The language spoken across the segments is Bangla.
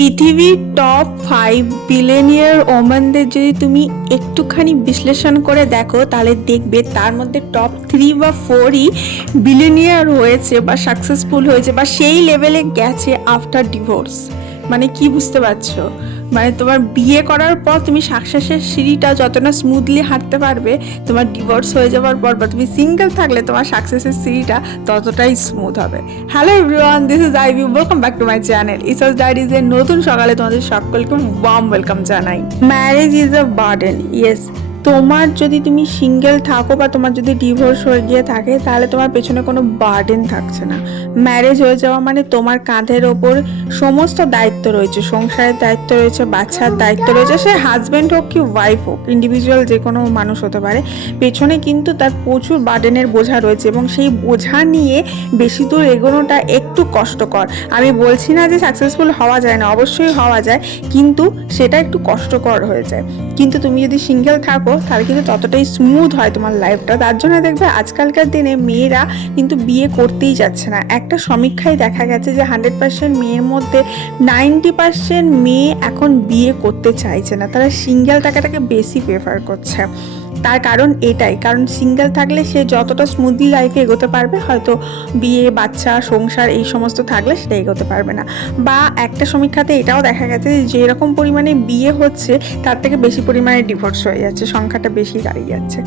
পৃথিবীর টপ 5 বিলিয়নিয়ার ওম্যানদের যদি তুমি একটুখানি বিশ্লেষণ করে দেখো তাহলে দেখবে তার মধ্যে টপ 3 বা 4ই বিলিয়নিয়ার হয়েছে বা সাকসেসফুল হয়েছে বা সেই লেভেলে গেছে আফটার ডিভোর্স। মানে কি বুঝতে পারছো? মানে তোমার বিয়ে করার পর তুমি সাকসেসের সিঁড়িটা যতটা স্মুথলি হাঁটতে পারবে, তোমার ডিভোর্স হয়ে যাওয়ার পর বা তুমি সিঙ্গেল থাকলে তোমার সাকসেসের সিঁড়িটা ততটাই স্মুথ হবে। Hello everyone, this is Ivy, welcome back to my channel ইসাস ডায়েরিজ এর নতুন সকালে তোমাদের সকলকে ওয়ার্ম ওয়েলকাম জানাই। Marriage is a burden, yes. তোমার যদি তুমি সিঙ্গেল থাকো বা তোমার যদি ডিভোর্স হয়ে গিয়ে থাকে তাহলে তোমার পেছনে কোনো বার্ডেন থাকছে না। ম্যারেজ হয়ে যাওয়া মানে তোমার কাঁধের ওপর সমস্ত দায়িত্ব রয়েছে, সংসারের দায়িত্ব রয়েছে, বাচ্চার দায়িত্ব রয়েছে, সে হাজব্যান্ড হোক কি ওয়াইফ হোক, ইন্ডিভিজুয়াল যে কোনো মানুষ হতে পারে, পেছনে কিন্তু তার প্রচুর বার্ডেনের বোঝা রয়েছে এবং সেই বোঝা নিয়ে বেশি দূর এগোনোটা একটু কষ্টকর। আমি বলছি না যে সাকসেসফুল হওয়া যায় না, অবশ্যই হওয়া যায়, কিন্তু সেটা একটু কষ্টকর হয়ে যায়। কিন্তু তুমি যদি সিঙ্গেল থাকো তাহলে কিন্তু ততটাই স্মুথ হয় তোমার লাইফটা। তার জন্য দেখবে আজকালকার দিনে মেয়েরা কিন্তু বিয়ে করতেই যাচ্ছে না। একটা সমীক্ষায় দেখা গেছে যে 100% মেয়ের মধ্যে 90% মেয়ে এখন বিয়ে করতে চাইছে না, তারা সিঙ্গেল থাকাটাকে বেশি প্রেফার করছে। তার কারণ এটাই, কারণ সিঙ্গেল থাকলে সে যতটা স্মুথলি লাইফে এগোতে পারবে, হয়তো বিয়ে বাচ্চা সংসার এই সমস্ত থাকলে সেটা এগোতে পারবে না। বা একটা সমীক্ষাতে এটাও দেখা গেছে যে যেরকম পরিমাণে বিয়ে হচ্ছে তার থেকে বেশি পরিমাণে ডিভোর্স হয়ে যাচ্ছে, সংখ্যাটা বেশি দাঁড়িয়ে যাচ্ছে।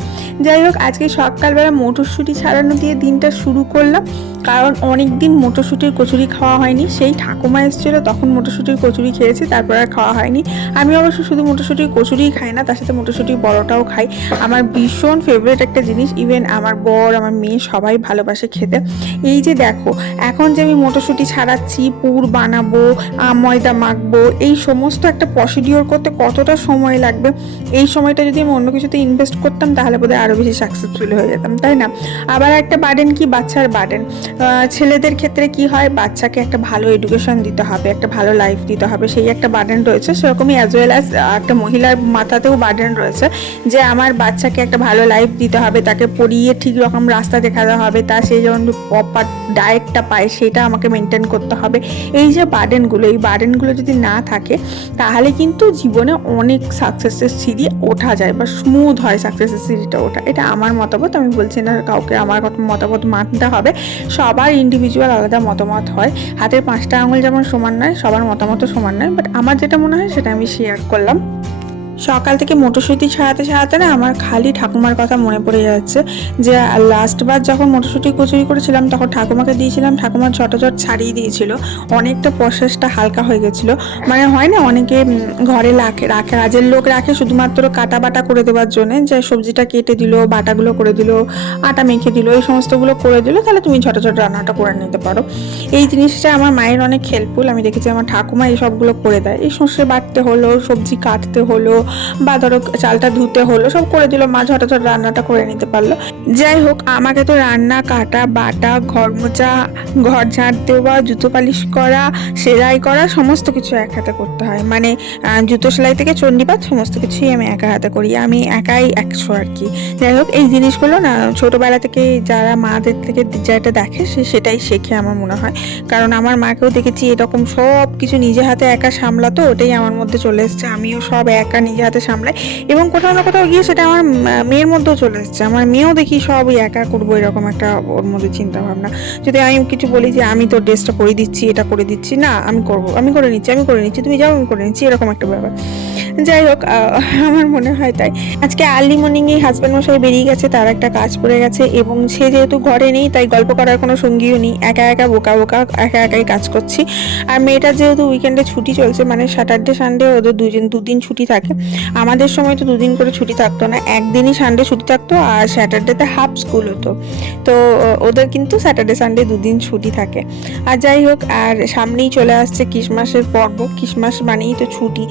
যাই হোক, আজকে সকালবেলা মটরশুঁটি ছাড়ানো দিয়ে দিনটা শুরু করলাম, কারণ অনেক দিন মটরশুঁটির কচুরি খাওয়া হয়নি। সেই ঠাকুমা এসেছিলো তখন মটরশুঁটির কচুরি খেয়েছি, তারপর আর খাওয়া হয়নি। আমি অবশ্য শুধু মটরশুঁটির কচুরিই খাই না, তার সাথে মটরশুঁটির বড়টাও খাই। আমার ভীষণ ফেভারিট একটা জিনিস, ইভেন আমার বর আমার মেয়ে সবাই ভালোবাসে খেতে। এই যে দেখো, এখন যে আমি মটরশুঁটি ছাড়াচ্ছি, পুর বানাবো, ময়দা মাখবো, এই সমস্ত একটা প্রসিডিওর করতে কতটা সময় লাগবে, এই সময়টা যদি আমি অন্য কিছুতে ইনভেস্ট করতাম তাহলে বোধহয় আরও বেশি সাকসেসফুল হয়ে যেতাম, তাই না? আবার একটা বার্ডেন কি, বাচ্চার বার্ডেন। ছেলেদের ক্ষেত্রে কি হয়, বাচ্চাকে একটা ভালো এডুকেশন দিতে হবে, একটা ভালো লাইফ দিতে হবে, সেই একটা বার্ডেন রয়েছে। সেরকমই অ্যাজ ওয়েল অ্যাজ একটা মহিলার মাথাতেও বার্ডেন রয়েছে যে আমার বাচ্চাকে একটা ভালো লাইফ দিতে হবে, তাকে পড়িয়ে ঠিক রকম রাস্তা দেখাতে হবে, তার সেই যেমন প্রপার ডায়েটটা পায় সেটা আমাকে মেনটেন করতে হবে। এই যে বার্ডেনগুলো, এই বার্ডেনগুলো যদি না থাকে তাহলে কিন্তু জীবনে অনেক সাকসেসের সিঁড়ি ওঠা যায় বা স্মুথ হয় সাকসেসের সিঁড়িটা ওঠা। এটা আমার মতামত, আমি বলছি না কাউকে আমার মতামত মানতে হবে। সবার ইন্ডিভিজুয়াল আলাদা মতামত হয়, হাতের 5টা আঙুল যেমন সমান নয়, সবার মতামতও সমান নয়, বাট আমার যেটা মনে হয় সেটা আমি শেয়ার করলাম। সকাল থেকে মটরশুঁটি ছাড়াতে ছাড়াতে না আমার খালি ঠাকুমার কথা মনে পড়ে যাচ্ছে যে লাস্টবার যখন মটরশুঁটি কচুরি করেছিলাম তখন ঠাকুমাকে দিয়েছিলাম, ঠাকুমা ঝটঝট ছাড়িয়ে দিয়েছিল, অনেকটা প্রসেসটা হালকা হয়ে গেছিলো। মানে হয় না অনেকে ঘরে রাখে কাজের লোক রাখে শুধুমাত্র কাটা বাটা করে দেওয়ার জন্য, যে সবজিটা কেটে দিল, বাটাগুলো করে দিল, আটা মেখে দিল, এই সমস্তগুলো করে দিল, তাহলে তুমি ঝটঝট রান্নাটা করে নিতে পারো। এই জিনিসটা আমার মায়ের অনেক হেল্পফুল, আমি দেখেছি আমার ঠাকুমা এই সবগুলো করে দেয়। এই সর্ষে বাটতে হলো, সবজি কাটতে হলো, বা ধরো চালটা ধুতে হলো, সব করে দিল, মা ঝটাঝট রান্নাটা করে নিতে পারলো। যাই হোক, আমাকে তো রান্না, কাটা বাটা, ঘর মোছা, ঘর ঝাড় দেওয়া, জুতো পালিশ করা, সেলাই করা, সমস্ত কিছু এক হাতে করতে হয়। মানে জুতো সেলাই থেকে চণ্ডীপাঠ সমস্ত কিছুই আমি একা হাতে করি, আমি একাই 100 আর কি। যাই হোক, এই জিনিসগুলো না ছোটোবেলা থেকে যারা মাদের থেকে যেটা দেখে সেটাই শেখে আমার মনে হয়, কারণ আমার মাকেও দেখেছি এরকম সব কিছু নিজে হাতে একা সামলাতো, ওটাই আমার মধ্যে চলে এসছে। আমিও সব একা নিজে হাতে সামলাই এবং কোথাও না কোথাও গিয়ে সেটা আমার মেয়ের মধ্যেও চলে এসছে। আমার মেয়েও দেখি সবই একা করবো, এরকম একটা ওর মধ্যে চিন্তা ভাবনা। যদি আমি কিছু বলি যে আমি তোর ড্রেসটা পরে দিচ্ছি, এটা করে দিচ্ছি, না আমি করবো, আমি করে নিচ্ছি, তুমি যাও, আমি করে নিচ্ছি, এরকম একটা ব্যাপার। যাই হোক, আমার মনে হয় তাই আজকে আর্লি মর্নিংয়ে হাজব্যান্ড মশাই বেরিয়ে গেছে, তার একটা কাজ পড়ে গেছে এবং সে যেহেতু ঘরে নেই তাই গল্প করার কোনো সঙ্গীও নেই, একা একা বোকা একা একাই কাজ করছি। আর মেয়েটার যেহেতু উইকেন্ডে ছুটি চলছে, মানে স্যাটারডে সানডে ওদের দুদিন ছুটি থাকে। আমাদের সময় তো 2 দিন করে ছুটি থাকতো না, একদিনই সানডে ছুটি থাকতো আর স্যাটারডেতে হাফ স্কুল হতো। তো ওদের কিন্তু স্যাটারডে সানডে 2 দিন ছুটি থাকে। আর যাই হোক, আর সামনেই চলে আসছে ক্রিসমাসের পর্ব, ক্রিসমাস মানেই তো ছুটি।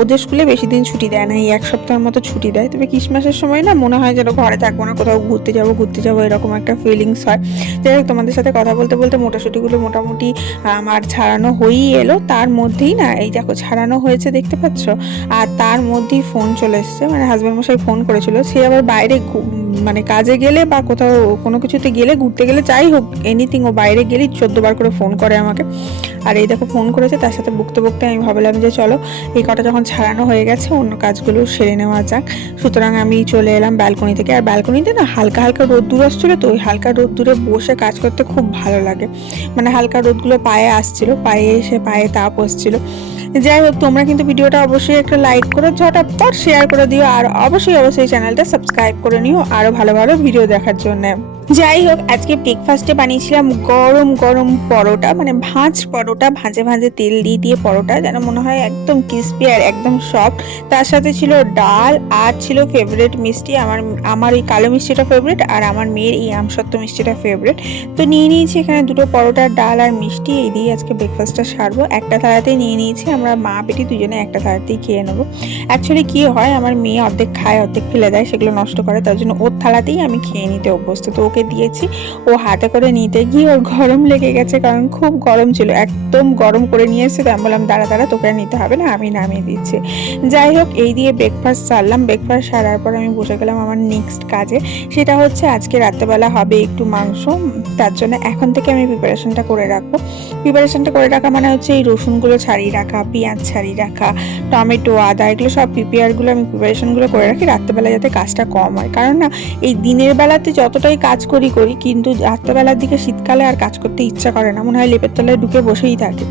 ওদের স্কুলে স্কুলে বেশি দিন ছুটি দেয় না, এই 1 সপ্তাহের মতো ছুটি দেয়। তবে ক্রিসমাসের সময় না মনে হয় যেন ঘরে থাকবো না, কোথাও ঘুরতে যাবো এরকম একটা ফিলিংস হয়। যাই হোক, তোমাদের সাথে কথা বলতে বলতে মোটামুটিগুলো মোটামুটি আমার ছাড়ানো হয়েই এলো। তার মধ্যেই না এই দেখো ছাড়ানো হয়েছে দেখতে পাচ্ছ, আর তার মধ্যেই ফোন চলে এসছে, মানে হাজব্যান্ড মশাই ফোন করেছিল। সে আবার বাইরে মানে কাজে গেলে বা কোথাও কোনো কিছুতে গেলে, ঘুরতে গেলে, যাই হোক এনিথিং, ও বাইরে গেলেই 14 বার করে ফোন করে আমাকে। আর এই দেখো ফোন করেছে, তার সাথে বকতে বকতে আমি ভাবলাম যে চলো এই কটা যখন ছাড়ানো হয়ে গেছে অন্য কাজগুলো সেরে নেওয়া যাক। সুতরাং আমি চলে এলাম ব্যালকনি থেকে। আর ব্যালকনিতে না হালকা হালকা রোদ্দুর আসছিল, তো ওই হালকা রোদ্দুরে বসে কাজ করতে খুব ভালো লাগে। মানে হালকা রোদগুলো পায়ে আসছিল, পায়ে এসে পায়ে তাপ আসছিল। যাই হোক, তোমরা কিন্তু ভিডিওটা অবশ্যই একটা লাইক করে ঝটাপট শেয়ার করে দিও, আর অবশ্যই চ্যানেলটা সাবস্ক্রাইব করে নিও আরো ভালো ভালো ভিডিও দেখার জন্য। যাই হোক, আজকে ব্রেকফাস্টে বানিয়েছিলাম গরম গরম পরোটা, মানে ভাঁজ পরোটা, ভাঁজে ভাঁজে তেল দিয়ে পরোটা, যেন মনে হয় একদম ক্রিস্পি আর একদম সফট। তার সাথে ছিল ডাল, আর ছিল ফেভারিট মিষ্টি, আমার ওই কালো মিষ্টিটা ফেভারিট, আর আমার মেয়ের এই আমসত্ত্ব মিষ্টিটা ফেভারিট। তো নিয়ে নিয়েছি এখানে 2টো পরোটা, ডাল আর মিষ্টি। এই দিয়ে আজকে ব্রেকফাস্টটা সারবো। একটা থালাতেই নিয়ে নিয়েছি, আমরা মা বেটি দুজনে একটা থালাতেই খেয়ে নেবো। অ্যাকচুয়ালি কি হয়, আমার মেয়ে অর্ধেক খায় অর্ধেক ফেলে দেয়, সেগুলো নষ্ট করে, তার জন্য ওর থালাতেই আমি খেয়ে নিতে অভ্যস্ত। তো ওকে দিয়েছি, ও হাতে করে নিতে গিয়ে ওর গরম লেগে গেছে, কারণ খুব গরম ছিল, একদম গরম করে নিয়ে এসে। তো আমি বললাম দাঁড়া তোকে নিতে হবে না, আমি নামিয়ে দিচ্ছি। যাই হোক, এই দিয়ে ব্রেকফাস্ট সারলাম। ব্রেকফাস্ট সারার পর আমি বসে গেলাম আমার নেক্সট কাজে। সেটা হচ্ছে আজকে রাত্রেবেলা হবে একটু মাংস, তার জন্য এখন থেকে আমি প্রিপারেশনটা করে রাখবো। প্রিপারেশনটা করে রাখা মানে হচ্ছে এই রসুনগুলো ছাড়িয়ে রাখা, পেঁয়াজ ছাড়িয়ে রাখা, টমেটো, আদা, এগুলো সব প্রিপেয়ারগুলো আমি প্রিপারেশনগুলো করে রাখি রাত্রেবেলা, যাতে কাজটা কম হয়। কারণ না এই দিনের বেলাতে যতটাই কাজ করি কিন্তু রাত্রেবেলার দিকে শীতকালে আর কাজ করতে ইচ্ছা করে না, মনে হয় লেপের তলায় ঢুকে বসেই থাকে,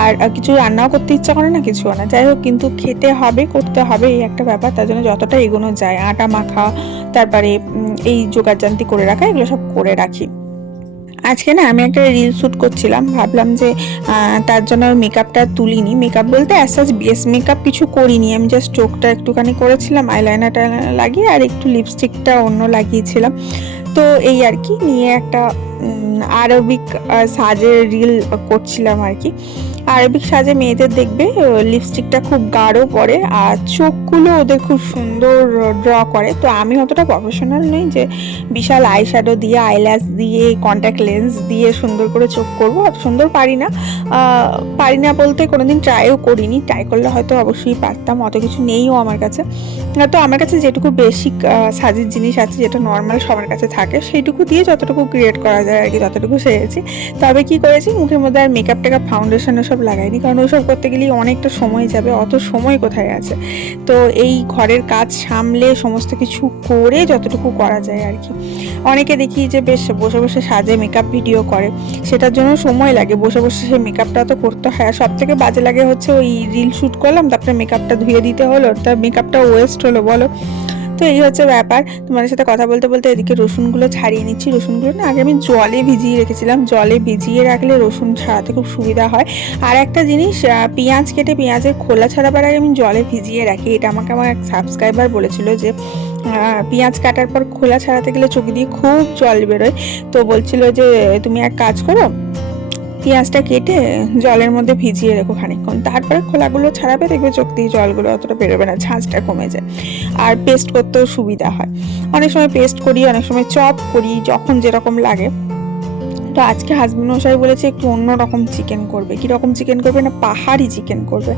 আর কিছু রান্নাও করতে ইচ্ছা করে না, কিছু না। যাই হোক, কিন্তু খেতে হবে, করতে হবে, এই একটা ব্যাপার। তার জন্য যতটা এগোনো যায়, আটা মাখা, তারপরে এই জোগাড়জান্তি করে রাখা, এগুলো সব করে রাখি। আজকে না আমি একটা রিল শ্যুট করছিলাম, ভাবলাম যে তার জন্য মেকআপটা তুলিনি। মেকআপ বলতে অ্যাজ বেস মেকআপ কিছু করিনি, আমি জাস্ট চোখটা একটুখানি করেছিলাম, আইলাইনারটা লাগিয়ে, আর একটু লিপস্টিকটা অন্য লাগিয়েছিলাম। তো এই আর কি নিয়ে একটা আরবিক সাজের রিল করছিলাম আর কি। আরবিক সাজে মেয়েদের দেখবে লিপস্টিকটা খুব গাঢ় পরে, আর চোখগুলো ওদের খুব সুন্দর ড্র করে। তো আমি অতটা প্রফেশনাল নই যে বিশাল আই শ্যাডো দিয়ে, আইল্যাশ দিয়ে, কন্ট্যাক্ট লেন্স দিয়ে সুন্দর করে চোখ করবো, অত সুন্দর পারি না বলতে কোনোদিন ট্রাইও করিনি। ট্রাই করলে হয়তো অবশ্যই পারতাম, অত কিছু নেইও আমার কাছে। তো আমার কাছে যেটুকু বেসিক সাজের জিনিস আছে, যেটা নর্মাল সবার কাছে থাকে, সেইটুকু দিয়ে যতটুকু ক্রিয়েট করা যায় আর কি, ততটুকু সেরেছি। তবে কি করেছি, মুখের মধ্যে আর মেকআপ টেকআপ ফাউন্ডেশন সব লাগাইনি, কারণ ওইসব করতে গেলেই অনেকটা সময় যাবে, অত সময় কোথায় আছে। তো এই ঘরের কাজ সামলে সমস্ত কিছু করে যতটুকু করা যায় আর কি। অনেকে দেখি যে বেশ বসে বসে সাজে মেকআপ ভিডিও করে, সেটার জন্য সময় লাগে, বসে বসে সেই মেকআপটা তো করতে হয়। আর সব থেকে বাজে লাগে হচ্ছে ওই রিল শ্যুট করলাম, তারপরে মেকআপটা ধুয়ে দিতে হলো, তার মেকআপটা ওয়েস্ট হলো, বলো। তো এই হচ্ছে ব্যাপার। তোমাদের সাথে কথা বলতে বলতে এদিকে রসুনগুলো ছাড়িয়ে নিচ্ছি। রসুনগুলো না আগে আমি জলে ভিজিয়ে রেখেছিলাম, জলে ভিজিয়ে রাখলে রসুন ছাড়াতে খুব সুবিধা হয়। আর একটা জিনিস, পেঁয়াজ কেটে পেঁয়াজের খোলা ছাড়াবার আগে আমি জলে ভিজিয়ে রাখি। এটা আমাকে আমার এক সাবস্ক্রাইবার বলেছিল যে পেঁয়াজ কাটার পর খোলা ছাড়াতে গেলে চোখ দিয়ে খুব জল বেরোয়। তো বলছিল যে তুমি এক কাজ করো, পেঁয়াজটা কেটে জলের মধ্যে ভিজিয়ে রেখো খানিকক্ষণ, তারপরে খোলাগুলো ছাড়াবে, দেখবে চোখ দিয়ে জলগুলো অতটা বেরোবে না, ঝাঁঝটা কমে যায়, আর পেস্ট করতেও সুবিধা হয়। অনেক সময় পেস্ট করি, অনেক সময় চপ করি, যখন যেরকম লাগে। তো আজকে হাজবেন্ড মশাই বলেছে একটু অন্যরকম চিকেন করবে। কীরকম চিকেন করবে না, পাহাড়ি চিকেন করবে।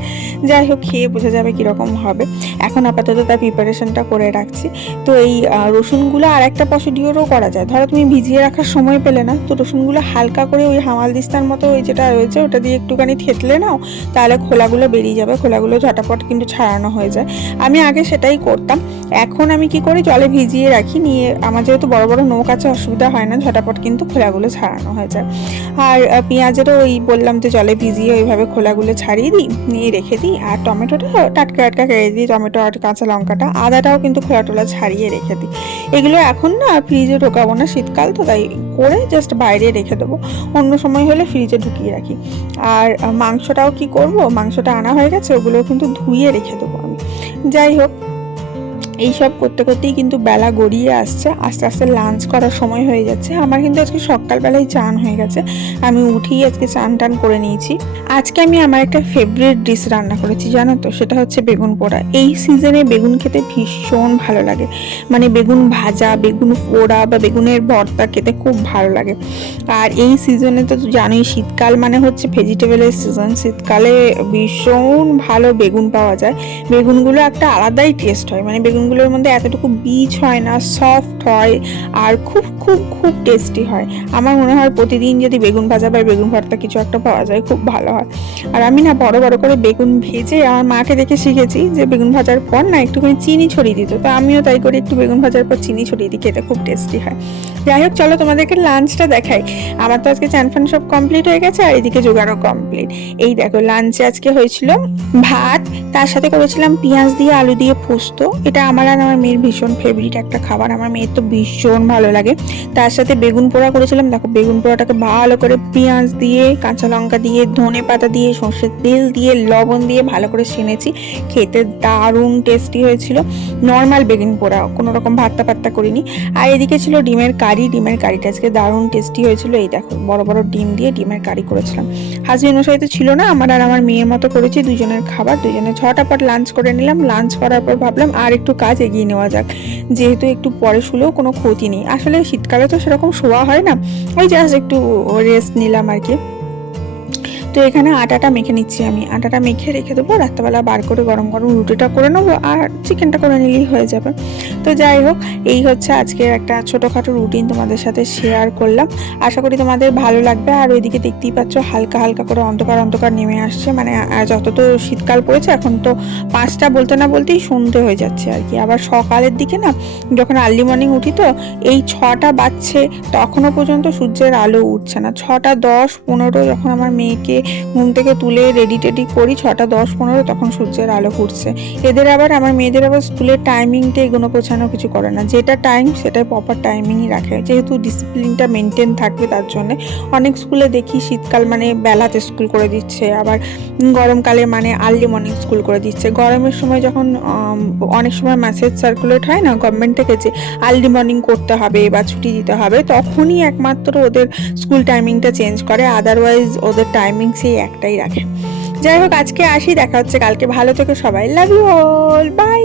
যাই হোক, খেয়ে বোঝা যাবে কীরকম হবে। এখন আপাতত তার প্রিপারেশনটা করে রাখছি। তো এই রসুনগুলো আর একটা প্রসিডিওরও করা যায়। ধরো তুমি ভিজিয়ে রাখার সময় পেলে না, তো রসুনগুলো হালকা করে ওই হামাল দিস্তার মতো ওই যেটা রয়েছে ওটা দিয়ে একটুখানি থেতলে নাও, তাহলে খোলাগুলো বেরিয়ে যাবে, খোলাগুলো ঝটাপট কিন্তু ছাড়ানো হয়ে যায়। আমি আগে সেটাই করতাম। এখন আমি কি করি, জলে ভিজিয়ে রাখি, নিয়ে আমার যেহেতু বড় বড় নখ আছে, অসুবিধা হয় না, ঝটাপট কিন্তু খোলাগুলো ছাড়ানো হয়ে যায়। আর পেঁয়াজেরও ওই বললাম যে জলে ভিজিয়ে ওইভাবে খোলাগুলো ছাড়িয়ে দিই, নিয়ে রেখে দিই। আর টমেটোটা টাটকা কেটে দিই, টমেটো আর কাঁচা লঙ্কাটা, আদাটাও কিন্তু খোলা টোলা ছাড়িয়ে রেখে দিই। এগুলো এখন না ফ্রিজে ঢোকাবো না, শীতকাল তো, তাই করে জাস্ট বাইরে রেখে দেবো, অন্য সময় হলে ফ্রিজে ঢুকিয়ে রাখি। আর মাংসটাও কি করব, মাংসটা আনা হয়ে গেছে, ওগুলো কিন্তু ধুয়ে রেখে দেবো আমি। যাই হোক, এইসব করতে করতেই কিন্তু বেলা গড়িয়ে আসছে, আস্তে আস্তে লাঞ্চ করার সময় হয়ে যাচ্ছে। আমার কিন্তু আজকে সকালবেলায় চান হয়ে গেছে, আমি উঠেই আজকে চান টান করে নিয়েছি। আজকে আমি আমার একটা ফেভারিট ডিশ রান্না করেছি জানো তো, সেটা হচ্ছে বেগুন পোড়া। এই সিজনে বেগুন খেতে ভীষণ ভালো লাগে, মানে বেগুন ভাজা, বেগুন পোড়া বা বেগুনের ভর্তা খেতে খুব ভালো লাগে। আর এই সিজনে তো জানোই শীতকাল মানে হচ্ছে ভেজিটেবলের সিজন, শীতকালে ভীষণ ভালো বেগুন পাওয়া যায়। বেগুনগুলো একটা আলাদাই টেস্ট হয়, মানে বেগুনগুলোর মধ্যে এতটুকু বীজ হয় না, সফট হয় আর খুব খুব খুব টেস্টি হয়। আমার মনে হয় প্রতিদিন যদি বেগুন ভাজা বা বেগুন ভর্তা কিছু একটা পাওয়া যায় খুব ভালো হয়। আর আমি না বড় বড় করে বেগুন ভেজে আমার মাকে দেখে শিখেছি যে বেগুন ভাজার পর না একটুখানি চিনি ছড়িয়ে দিত, তো আমিও তাই করে একটু বেগুন ভাজার পর চিনি ছড়িয়ে দিই, খেতে খুব টেস্টি হয়। যাই হোক চলো তোমাদেরকে লাঞ্চটা দেখাই। আমার তো আজকে চান ফান সব কমপ্লিট হয়ে গেছে আর এদিকে জোগাড়ও কমপ্লিট। এই দেখো লাঞ্চে আজকে হয়েছিল ভাত, তার সাথে করেছিলাম পেঁয়াজ দিয়ে আলু দিয়ে পোস্ত। এটা আমার আর আমার মেয়ের ভীষণ ফেভারিট একটা খাবার, আমার মেয়ের তো ভীষণ ভালো লাগে। তার সাথে বেগুন পোড়া করেছিলাম, দেখো বেগুন পোড়াটাকে ভালো করে পেঁয়াজ দিয়ে, কাঁচা লঙ্কা দিয়ে, ধনে পাতা দিয়ে, সর্ষের তেল দিয়ে, লবণ দিয়ে ভালো করে সেনেছি। খেতে দারুণ টেস্টি হয়েছিল। নর্মাল বেগুন পোড়া, কোনো রকম ভাতটা পাত্তা করিনি। আর এদিকে ছিল ডিমের কারি, ডিমের কারিটা আজকে দারুণ টেস্টি হয়েছিল। এই দেখো বড় বড় ডিম দিয়ে ডিমের কারি করেছিলাম। হাজবেন্ড মশাই তো ছিল না, আমার আর আমার মেয়ের মতো করেছি দুজনের খাবার, দুজনে 6টা পর লাঞ্চ করে নিলাম। লাঞ্চ করার পর ভাবলাম আর একটু কাজ এগিয়ে নেওয়া যাক, যেহেতু একটু পরে শুলেও কোনো ক্ষতি নেই। আসলে শীতকালে তো সেরকম শোয়া হয় না, ওই জাস্ট একটু রেস্ট নিলাম আর কি। তো এখানে আটাটা মেখে নিচ্ছি, আমি আটাটা মেখে রেখে দেবো, রাত্রেবেলা বার করে গরম গরম রুটিটা করে নেবো আর চিকেনটা করে নিলেই হয়ে যাবে। তো যাই হোক, এই হচ্ছে আজকের একটা ছোটোখাটো রুটিন তোমাদের সাথে শেয়ার করলাম, আশা করি তোমাদের ভালো লাগবে। আর ওইদিকে দেখতেই পাচ্ছ হালকা হালকা করে অন্ধকার অন্ধকার নেমে আসছে, মানে যত তো শীতকাল পড়েছে এখন তো 5টা বলতে না বলতেই সন্ধে হয়ে যাচ্ছে আর কি। আবার সকালের দিকে না যখন আর্লি মর্নিং উঠি তো এই 6টা বাজছে তখনও পর্যন্ত সূর্যের আলো উঠছে না। 6টা 10 15 যখন আমার মেয়েকে ঘুম থেকে তুলে রেডি টেডি করি, 6টা 10 15 তখন সূর্যের আলো ফুটছে। এদের আবার আমার মেয়েদের আবার স্কুলের টাইমিংটা এগোনো পোছানো কিছু করে না, যেটা টাইম সেটাই প্রপার টাইমিংই রাখে, যেহেতু ডিসিপ্লিনটা মেনটেন থাকবে তার জন্য। অনেক স্কুলে দেখি শীতকাল মানে বেলাতে স্কুল করে দিচ্ছে, আবার গরমকালে মানে আর্লি মর্নিং স্কুল করে দিচ্ছে। গরমের সময় যখন অনেক সময় মেসেজ সার্কুলেট হয় না গভর্নমেন্ট থেকে যে আর্লি মর্নিং করতে হবে বা ছুটি দিতে হবে, তখনই একমাত্র ওদের স্কুল টাইমিংটা চেঞ্জ করে, আদারওয়াইজ ওদের টাইমিং সেই একটাই রাখে। যাই হোক আজকে আসি, দেখা হচ্ছে কালকে। ভালো থেকো সবাই, লাভ ইউ অল, বাই।